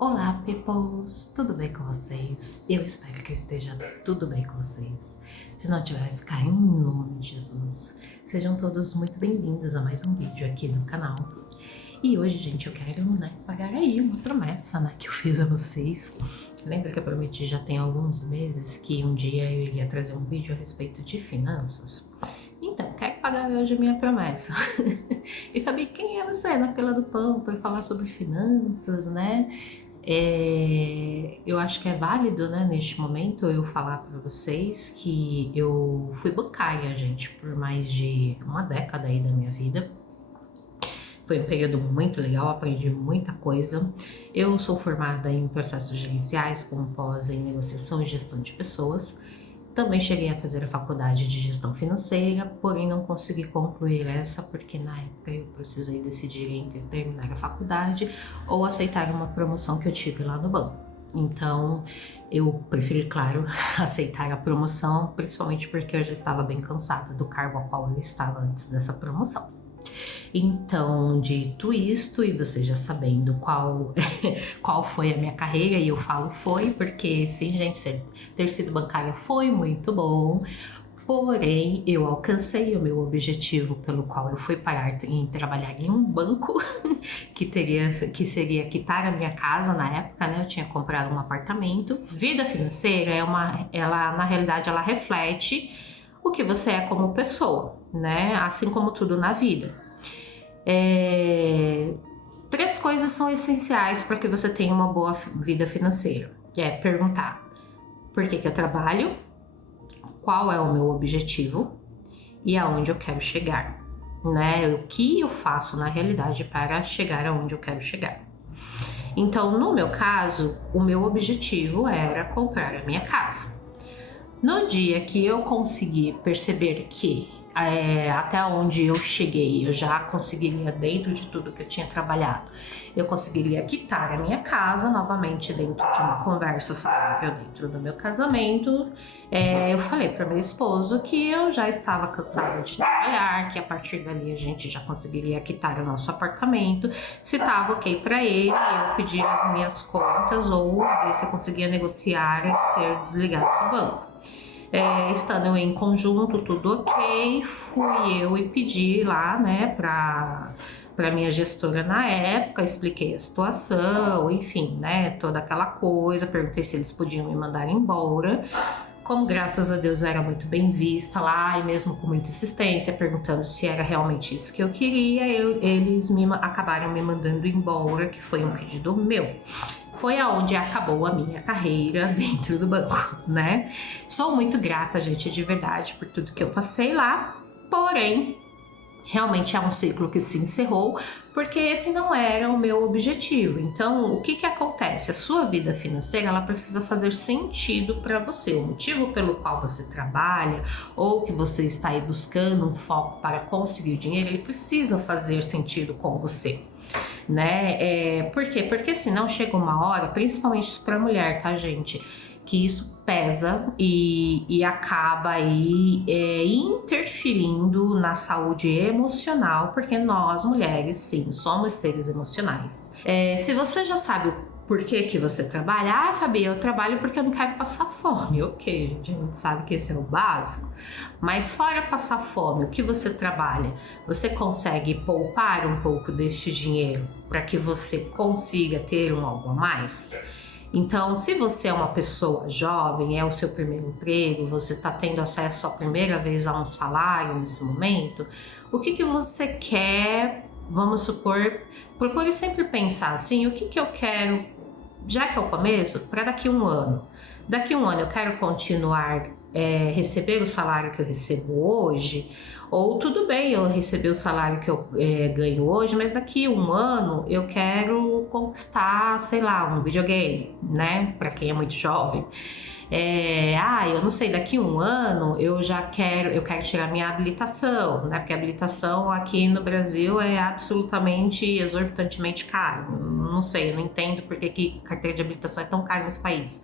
Olá, peoples! Tudo bem com vocês? Eu espero que esteja tudo bem com vocês. Se não tiver, vai ficar em nome de Jesus. Sejam todos muito bem-vindos a mais um vídeo aqui do canal. E hoje, gente, eu quero, pagar aí uma promessa, que eu fiz a vocês. Lembra que eu prometi já tem alguns meses que um dia eu iria trazer um vídeo a respeito de finanças? Então, quero pagar hoje a minha promessa. E Fabi, quem é você na fila do pão para falar sobre finanças, né? Eu acho que é válido, neste momento eu falar para vocês que eu fui bancária, gente, por mais de uma década aí da minha vida. Foi um período muito legal, aprendi muita coisa. Eu sou formada em processos gerenciais, com pós em negociação e gestão de pessoas. Também cheguei a fazer a faculdade de gestão financeira, porém não consegui concluir essa porque na época eu precisei decidir entre terminar a faculdade ou aceitar uma promoção que eu tive lá no banco. Então eu preferi, claro, aceitar a promoção, principalmente porque eu já estava bem cansada do cargo ao qual eu estava antes dessa promoção. Então, dito isto, e você já sabendo qual foi a minha carreira, e eu falo foi, porque sim, gente, ter sido bancária foi muito bom, porém eu alcancei o meu objetivo pelo qual eu fui parar em trabalhar em um banco, que seria quitar a minha casa na época, eu tinha comprado um apartamento. Vida financeira ela na realidade ela reflete o que você é como pessoa, assim como tudo na vida. Três coisas são essenciais para que você tenha uma boa vida financeira. Perguntar por que eu trabalho, qual é o meu objetivo e aonde eu quero chegar, O que eu faço na realidade para chegar aonde eu quero chegar. Então, no meu caso, o meu objetivo era comprar a minha casa. No dia que eu consegui perceber que até onde eu cheguei, eu já conseguiria, dentro de tudo que eu tinha trabalhado, eu conseguiria quitar a minha casa novamente dentro de uma conversa saudável dentro do meu casamento. Eu falei para meu esposo que eu já estava cansada de trabalhar, que a partir dali a gente já conseguiria quitar o nosso apartamento, se estava ok para ele, eu pedir as minhas contas ou ver se eu conseguia negociar e ser desligado do banco. Estando em conjunto, tudo ok, fui eu e pedi lá, para minha gestora na época, expliquei a situação, enfim, toda aquela coisa, perguntei se eles podiam me mandar embora. Como graças a Deus eu era muito bem vista lá, e mesmo com muita insistência, perguntando se era realmente isso que eu queria, eles acabaram me mandando embora, que foi um pedido meu. Foi aonde acabou a minha carreira dentro do banco, Sou muito grata, gente, de verdade, por tudo que eu passei lá, porém, realmente é um ciclo que se encerrou, porque esse não era o meu objetivo. Então, o que acontece? A sua vida financeira, ela precisa fazer sentido para você. O motivo pelo qual você trabalha ou que você está aí buscando um foco para conseguir dinheiro, ele precisa fazer sentido com você. Por quê? Porque senão chega uma hora, principalmente isso para mulher, tá, gente? Que isso pesa e acaba aí interferindo na saúde emocional, porque nós mulheres, sim, somos seres emocionais. Se você já sabe o porquê que você trabalha, Fabi, eu trabalho porque eu não quero passar fome. Ok, gente, a gente sabe que esse é o básico, mas fora passar fome, o que você trabalha? Você consegue poupar um pouco deste dinheiro para que você consiga ter algo a mais? Então, se você é uma pessoa jovem, é o seu primeiro emprego, você está tendo acesso a primeira vez a um salário nesse momento, o que você quer? Vamos supor, procure sempre pensar assim, o que eu quero, já que é o começo, para daqui a um ano. Daqui a um ano eu quero continuar receber o salário que eu recebo hoje, ou tudo bem eu receber o salário que eu ganho hoje, mas daqui a um ano eu quero conquistar, sei lá, um videogame, para quem é muito jovem. Eu não sei, daqui a um ano eu quero tirar minha habilitação, porque a habilitação aqui no Brasil é absolutamente, exorbitantemente caro. Não sei, eu não entendo porque que carteira de habilitação é tão cara nesse país.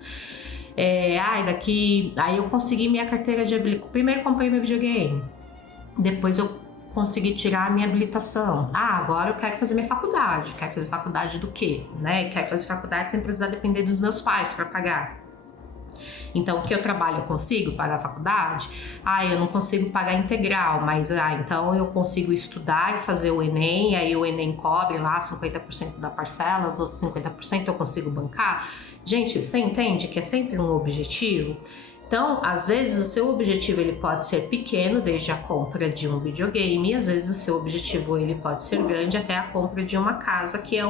Aí eu consegui minha carteira de habilitação. Primeiro comprei meu videogame, depois eu conseguir tirar a minha habilitação. Ah, agora eu quero fazer minha faculdade. Quero fazer faculdade do quê? Né? Quero fazer faculdade sem precisar depender dos meus pais para pagar. Então, o que eu trabalho, eu consigo pagar a faculdade? Ah, eu não consigo pagar integral, mas então eu consigo estudar e fazer o Enem, e aí o Enem cobre lá 50% da parcela, os outros 50% eu consigo bancar. Gente, você entende que é sempre um objetivo? Então, às vezes o seu objetivo ele pode ser pequeno, desde a compra de um videogame, e às vezes o seu objetivo ele pode ser grande, até a compra de uma casa, que é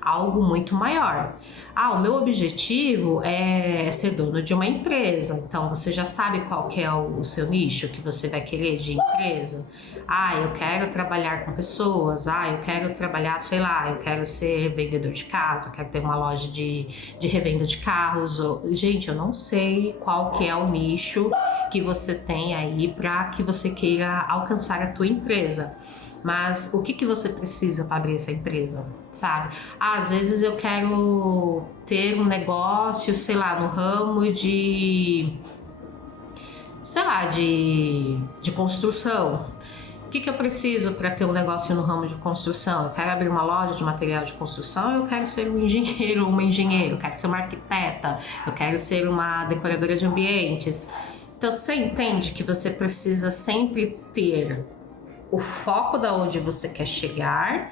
algo muito maior. Ah, o meu objetivo é ser dono de uma empresa. Então você já sabe qual que é o seu nicho que você vai querer de empresa. Ah, eu quero trabalhar com pessoas. Ah, eu quero trabalhar, sei lá, eu quero ser vendedor de casa, eu quero ter uma loja de revenda de carros. Gente, eu não sei qual que é o nicho que você tem aí para que você queira alcançar a tua empresa. Mas o que você precisa para abrir essa empresa, sabe? Às vezes eu quero ter um negócio, sei lá, no ramo de, sei lá, de construção. O que eu preciso para ter um negócio no ramo de construção? Eu quero abrir uma loja de material de construção, eu quero ser um engenheiro, uma engenheira, eu quero ser uma arquiteta, eu quero ser uma decoradora de ambientes. Então você entende que você precisa sempre ter o foco da onde você quer chegar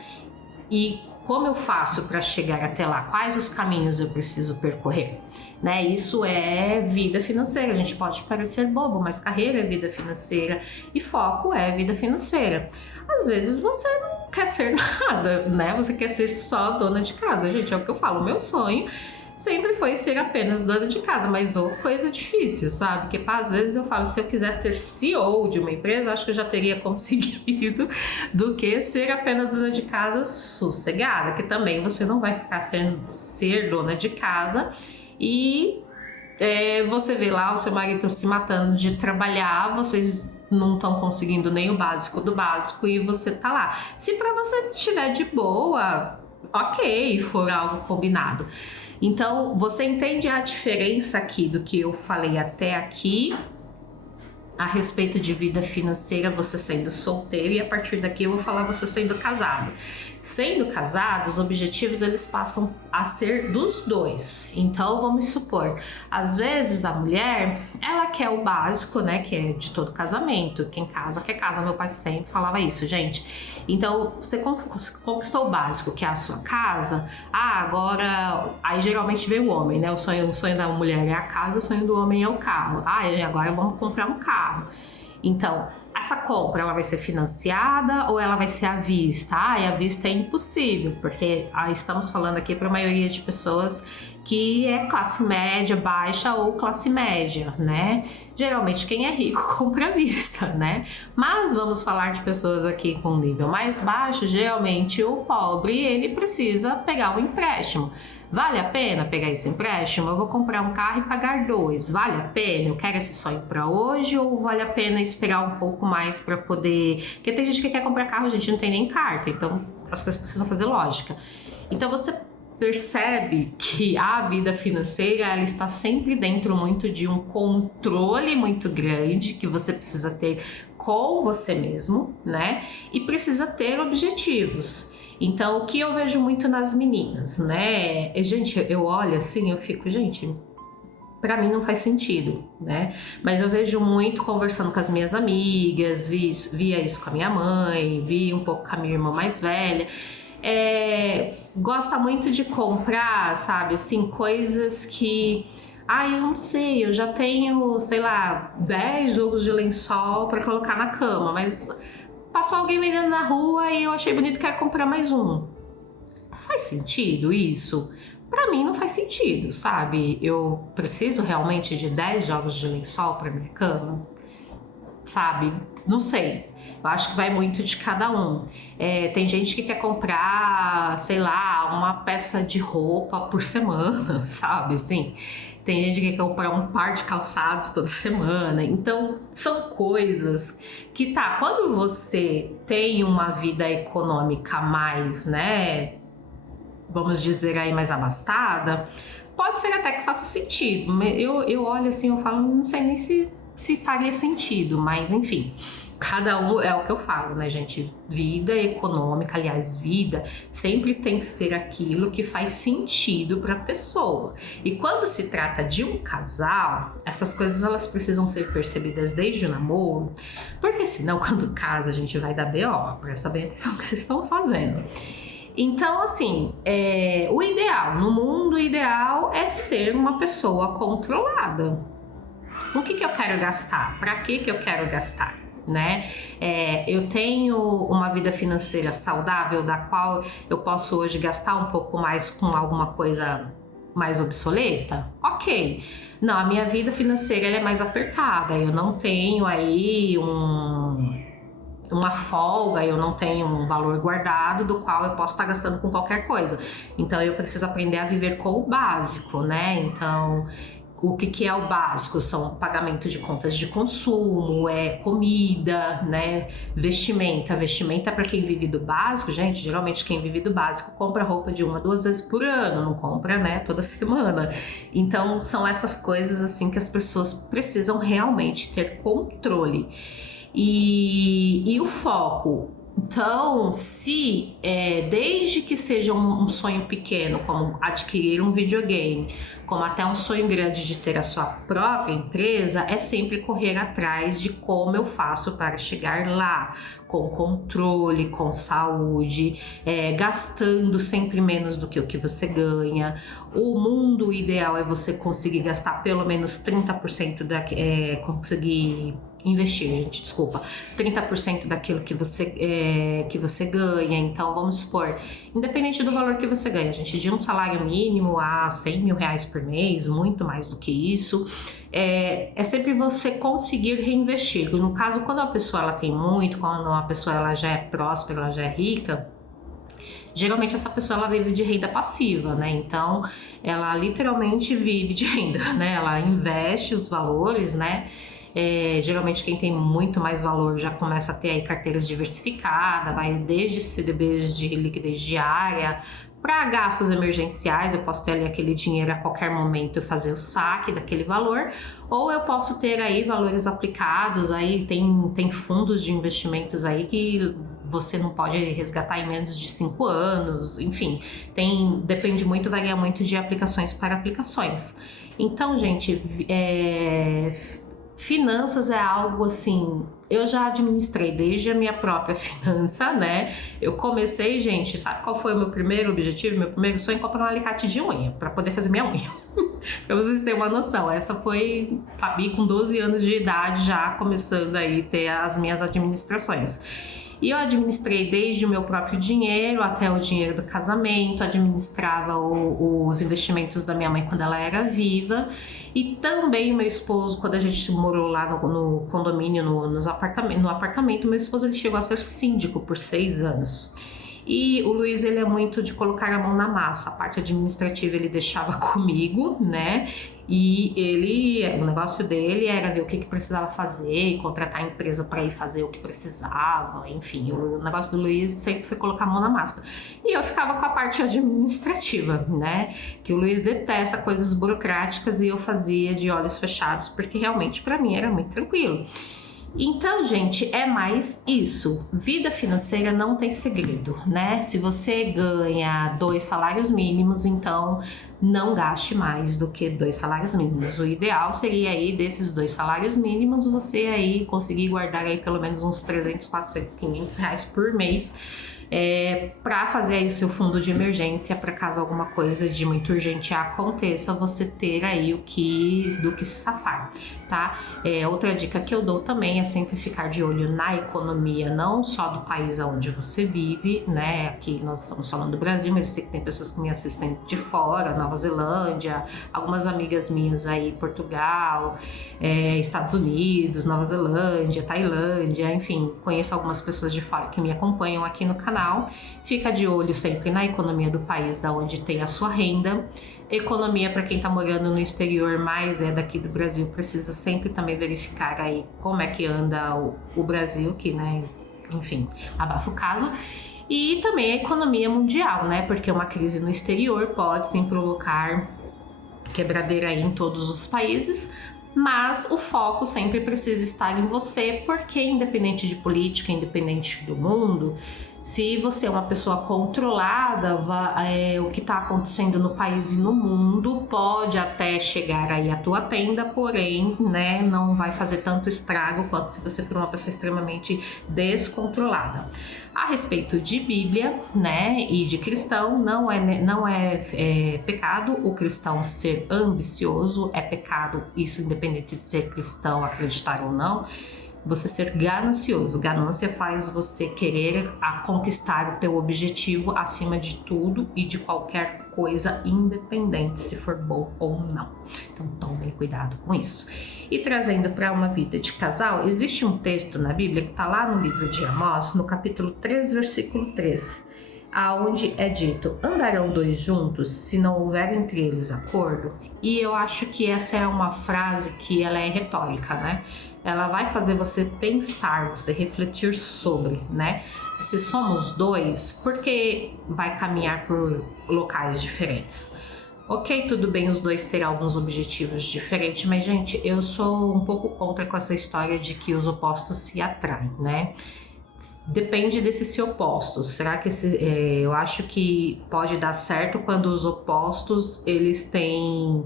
e como eu faço para chegar até lá, quais os caminhos eu preciso percorrer, né? Isso é vida financeira. A gente pode parecer bobo, mas carreira é vida financeira e foco é vida financeira. Às vezes você não quer ser nada, né? Você quer ser só dona de casa. Gente, é o que eu falo, o meu sonho sempre foi ser apenas dona de casa, mas coisa difícil, sabe? Porque às vezes eu falo, se eu quisesse ser CEO de uma empresa, eu acho que eu já teria conseguido, do que ser apenas dona de casa sossegada, que também você não vai ficar ser dona de casa e você vê lá o seu marido se matando de trabalhar, vocês não estão conseguindo nem o básico do básico e você tá lá. Se pra você estiver de boa, ok, for algo combinado. Então, você entende a diferença aqui do que eu falei até aqui a respeito de vida financeira, você sendo solteiro, e a partir daqui eu vou falar você sendo casado. Sendo casado, os objetivos eles passam a ser dos dois. Então vamos supor, às vezes a mulher, ela quer o básico, né, que é de todo casamento. Quem casa quer casa, meu pai sempre falava isso, gente. Então você conquistou o básico, que é a sua casa. Ah, agora, aí geralmente vem o homem, né? O sonho da mulher é a casa, o sonho do homem é o carro. Ah, e agora vamos comprar um carro. Então, essa compra ela vai ser financiada ou ela vai ser à vista? Ah, e à vista é impossível, porque estamos falando aqui para a maioria de pessoas que é classe média, baixa ou classe média, né? Geralmente quem é rico compra à vista, né? Mas vamos falar de pessoas aqui com nível mais baixo, geralmente o pobre ele precisa pegar um empréstimo. Vale a pena pegar esse empréstimo? Eu vou comprar um carro e pagar 2. Vale a pena? Eu quero esse sonho para hoje ou vale a pena esperar um pouco mais para poder... Porque tem gente que quer comprar carro, a gente não tem nem carta, então as coisas precisam fazer lógica. Então você percebe que a vida financeira ela está sempre dentro muito de um controle muito grande que você precisa ter com você mesmo, né? E precisa ter objetivos. Então, o que eu vejo muito nas meninas, né? Gente, eu olho assim, eu fico, gente, pra mim não faz sentido, né? Mas eu vejo muito conversando com as minhas amigas, via isso com a minha mãe, vi um pouco com a minha irmã mais velha. Gosta muito de comprar, sabe, assim, coisas que... eu não sei, eu já tenho, sei lá, 10 jogos de lençol pra colocar na cama, mas... Passou alguém vendendo na rua e eu achei bonito e quero comprar mais um. Faz sentido isso? Pra mim não faz sentido, sabe? Eu preciso realmente de 10 jogos de lençol pra minha cama? Sabe? Não sei. Eu acho que vai muito de cada um. Tem gente que quer comprar, sei lá, uma peça de roupa por semana, sabe? Assim, tem gente que quer comprar um par de calçados toda semana. Então, são coisas que quando você tem uma vida econômica mais, né, vamos dizer aí, mais abastada, pode ser até que faça sentido. Eu olho assim, eu falo, não sei nem se faria sentido, mas enfim. Cada um, é o que eu falo, né, gente? Vida econômica, aliás, vida sempre tem que ser aquilo que faz sentido para a pessoa. E quando se trata de um casal, essas coisas elas precisam ser percebidas desde o namoro, porque senão quando casa a gente vai dar BO, presta bem atenção no que vocês estão fazendo. Então, assim, o ideal, no mundo ideal, é ser uma pessoa controlada. O que eu quero gastar? Para que eu quero gastar? Né? Eu tenho uma vida financeira saudável, da qual eu posso hoje gastar um pouco mais com alguma coisa mais obsoleta? Ok. Não, a minha vida financeira ela é mais apertada, eu não tenho aí uma folga, eu não tenho um valor guardado do qual eu posso estar gastando com qualquer coisa. Então eu preciso aprender a viver com o básico, né? Então, o que é o básico? São pagamento de contas de consumo, comida, né? Vestimenta. Vestimenta para quem vive do básico, gente, geralmente quem vive do básico compra roupa de 1 a 2 vezes por ano, não compra, né, toda semana. Então, são essas coisas assim que as pessoas precisam realmente ter controle. E o foco. Então, se desde que seja um sonho pequeno, como adquirir um videogame, como até um sonho grande de ter a sua própria empresa, é sempre correr atrás de como eu faço para chegar lá, com controle, com saúde, gastando sempre menos do que o que você ganha. O mundo ideal é você conseguir gastar pelo menos 30% conseguir investir, gente, desculpa, 30% daquilo que você ganha. Então, vamos supor, independente do valor que você ganha, gente, de um salário mínimo a 100 mil reais por mês, muito mais do que isso, é sempre você conseguir reinvestir. No caso, quando a pessoa ela tem muito, quando a pessoa ela já é próspera, ela já é rica, geralmente essa pessoa ela vive de renda passiva, né? Então, ela literalmente vive de renda, né? Ela investe os valores, né? Geralmente quem tem muito mais valor já começa a ter aí carteiras diversificadas, vai desde CDBs de liquidez diária para gastos emergenciais. Eu posso ter ali aquele dinheiro a qualquer momento e fazer o saque daquele valor, ou eu posso ter aí valores aplicados, aí tem fundos de investimentos aí que você não pode resgatar em menos de 5 anos, enfim, depende muito, varia muito de aplicações para aplicações. Então, gente, finanças é algo assim, eu já administrei desde a minha própria finança, né? Eu comecei, gente, sabe qual foi o meu primeiro objetivo? Meu primeiro sonho? Comprar um alicate de unha, para poder fazer minha unha. Pra vocês terem uma noção, essa foi Fabi com 12 anos de idade já começando aí ter as minhas administrações. E eu administrei desde o meu próprio dinheiro até o dinheiro do casamento, administrava os investimentos da minha mãe quando ela era viva, e também o meu esposo, quando a gente morou lá no condomínio, no apartamento, meu esposo ele chegou a ser síndico por 6 anos. E o Luiz, ele é muito de colocar a mão na massa, a parte administrativa ele deixava comigo, né? E o negócio dele era ver o que precisava fazer, contratar a empresa para ir fazer o que precisava, enfim, o negócio do Luiz sempre foi colocar a mão na massa. E eu ficava com a parte administrativa, né? Que o Luiz detesta coisas burocráticas e eu fazia de olhos fechados, porque realmente para mim era muito tranquilo. Então, gente, é mais isso. Vida financeira não tem segredo, né? Se você ganha 2 salários mínimos, então não gaste mais do que 2 salários mínimos. O ideal seria aí, desses 2 salários mínimos, você aí conseguir guardar aí pelo menos uns 300, 400, 500 reais por mês, para fazer aí o seu fundo de emergência, para caso alguma coisa de muito urgente aconteça, você ter aí do que se safar, tá? Outra dica que eu dou também é sempre ficar de olho na economia, não só do país onde você vive, né? Aqui nós estamos falando do Brasil, mas eu sei que tem pessoas que me assistem de fora, Nova Zelândia, algumas amigas minhas aí, Portugal, Estados Unidos, Nova Zelândia, Tailândia, enfim, conheço algumas pessoas de fora que me acompanham aqui no canal. Fica de olho sempre na economia do país da onde tem a sua renda. Economia para quem está morando no exterior, mas daqui do Brasil, precisa sempre também verificar aí como é que anda o Brasil, que, né, enfim, abafa o caso. E também a economia mundial, né, porque uma crise no exterior pode sim provocar quebradeira aí em todos os países, Mas o foco sempre precisa estar em você, porque independente de política, independente do mundo, se você é uma pessoa controlada, o que está acontecendo no país e no mundo pode até chegar aí à tua tenda, porém, né, não vai fazer tanto estrago quanto se você for uma pessoa extremamente descontrolada. A respeito de Bíblia, né, e de cristão, não é pecado o cristão ser ambicioso, é pecado isso independente de ser cristão, acreditar ou não. Você ser ganancioso. Ganância faz você querer conquistar o teu objetivo acima de tudo e de qualquer coisa, independente se for bom ou não. Então tomem cuidado com isso. E trazendo para uma vida de casal, existe um texto na Bíblia que está lá no livro de Amós, no capítulo 3, versículo 3, aonde é dito: andarão dois juntos se não houver entre eles acordo? E eu acho que essa é uma frase que ela é retórica, né? Ela vai fazer você pensar, você refletir sobre, né? Se somos dois, por que vai caminhar por locais diferentes? Ok, tudo bem os dois terem alguns objetivos diferentes, mas gente, eu sou um pouco contra com essa história de que os opostos se atraem, né? Depende desses opostos. Será que eu acho que pode dar certo quando os opostos eles têm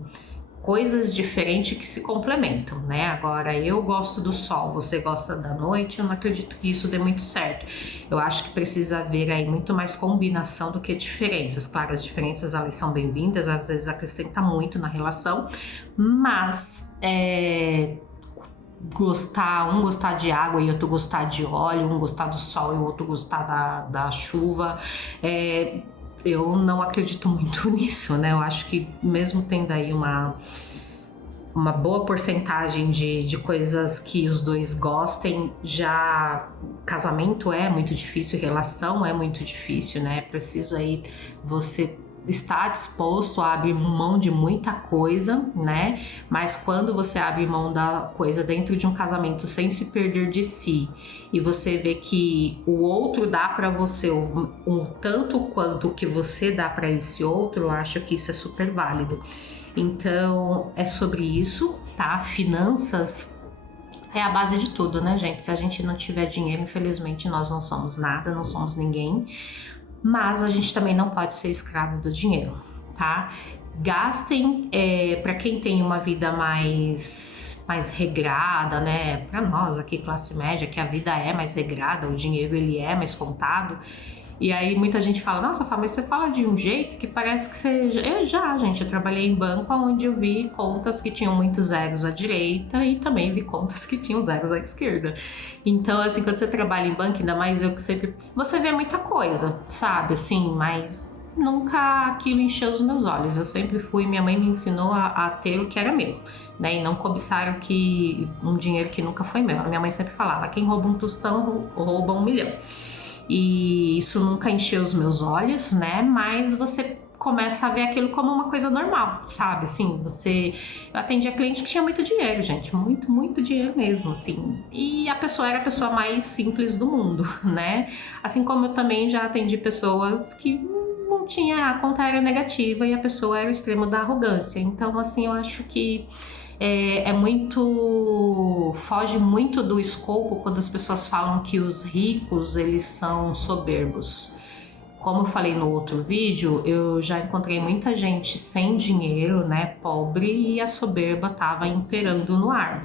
coisas diferentes que se complementam, né? Agora, eu gosto do sol, você gosta da noite, eu não acredito que isso dê muito certo. Eu acho que precisa haver aí muito mais combinação do que diferenças. Claro, as diferenças elas são bem-vindas, às vezes acrescenta muito na relação, mas um gostar de água e outro gostar de óleo, um gostar do sol e o outro gostar da chuva, eu não acredito muito nisso, né? Eu acho que mesmo tendo aí uma boa porcentagem de coisas que os dois gostem, já casamento é muito difícil, relação é muito difícil, né? Preciso aí você está disposto a abrir mão de muita coisa, né? Mas quando você abre mão da coisa dentro de um casamento sem se perder de si e você vê que o outro dá para você um tanto quanto o que você dá para esse outro, eu acho que isso é super válido. Então é sobre isso, tá? Finanças é a base de tudo, né, gente? Se a gente não tiver dinheiro, infelizmente nós não somos nada, não somos ninguém. Mas a gente também não pode ser escravo do dinheiro, tá? Gastem, para quem tem uma vida mais regrada, né? Para nós aqui, classe média, que a vida é mais regrada, o dinheiro ele é mais contado. E aí muita gente fala, nossa, Fá, mas você fala de um jeito que parece que você... Gente, eu trabalhei em banco onde eu vi contas que tinham muitos zeros à direita e também vi contas que tinham zeros à esquerda. Então, assim, quando você trabalha em banco, ainda mais eu que sempre... Você vê muita coisa, sabe? Assim, mas nunca aquilo encheu os meus olhos. Eu sempre fui... Minha mãe me ensinou a ter o que era meu, né? E não cobiçar um dinheiro que nunca foi meu. A minha mãe sempre falava, quem rouba um tostão, rouba 1 milhão. E isso nunca encheu os meus olhos, né? Mas você começa a ver aquilo como uma coisa normal, sabe? Assim, eu atendia cliente que tinha muito dinheiro, gente, muito, muito dinheiro mesmo, assim. E a pessoa era a pessoa mais simples do mundo, né? Assim como eu também já atendi pessoas que não tinha, a conta era negativa e a pessoa era o extremo da arrogância. Então, assim, eu acho que foge muito do escopo quando as pessoas falam que os ricos eles são soberbos. Como eu falei no outro vídeo, eu já encontrei muita gente sem dinheiro, né, pobre, e a soberba estava imperando no ar.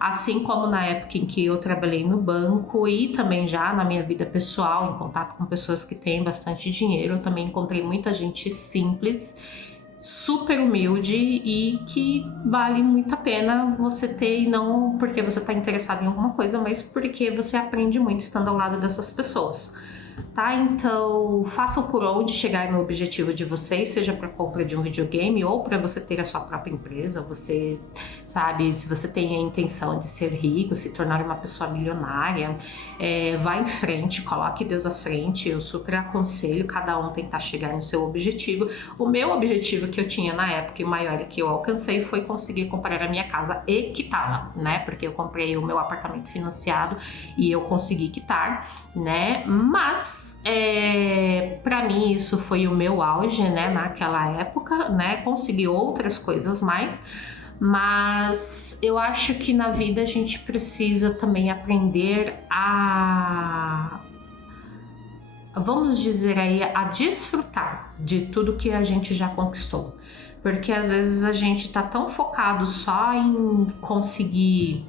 Assim como na época em que eu trabalhei no banco e também já na minha vida pessoal, em contato com pessoas que têm bastante dinheiro, eu também encontrei muita gente simples, super humilde e que vale muito a pena você ter, e não porque você está interessado em alguma coisa, mas porque você aprende muito estando ao lado dessas pessoas. Tá? Então, façam por onde chegar no objetivo de vocês, seja para compra de um videogame ou para você ter a sua própria empresa. Você sabe, se você tem a intenção de ser rico, se tornar uma pessoa milionária, vá em frente, coloque Deus à frente. Eu super aconselho cada um tentar chegar no seu objetivo. O meu objetivo que eu tinha na época, e o maior que eu alcancei, foi conseguir comprar a minha casa e quitá-la, né? Porque eu comprei o meu apartamento financiado e eu consegui quitar, né? Mas para mim isso foi o meu auge, né, naquela época, né, consegui outras coisas mais, Mas eu acho que na vida a gente precisa também aprender a, vamos dizer aí, a desfrutar de tudo que a gente já conquistou. Porque às vezes a gente tá tão focado só em conseguir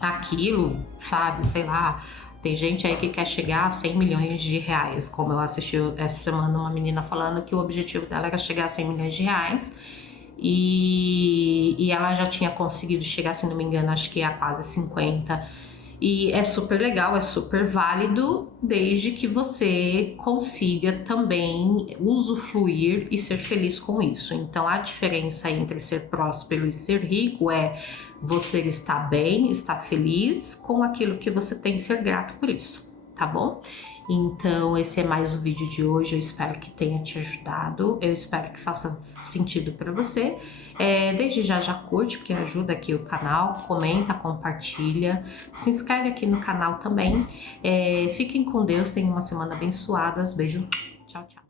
aquilo, sabe? Sei lá, tem gente aí que quer chegar a 100 milhões de reais, como eu assisti essa semana uma menina falando que o objetivo dela era chegar a 100 milhões de reais e ela já tinha conseguido chegar, se não me engano, acho que a quase 50. E é super legal, é super válido, desde que você consiga também usufruir e ser feliz com isso. Então, a diferença entre ser próspero e ser rico é você estar bem, estar feliz com aquilo que você tem e ser grato por isso, tá bom? Então, esse é mais o vídeo de hoje. Eu espero que tenha te ajudado. Eu espero que faça sentido para você. Desde já curte, porque ajuda aqui o canal. Comenta, compartilha. Se inscreve aqui no canal também. Fiquem com Deus. Tenham uma semana abençoada. Beijo. Tchau, tchau.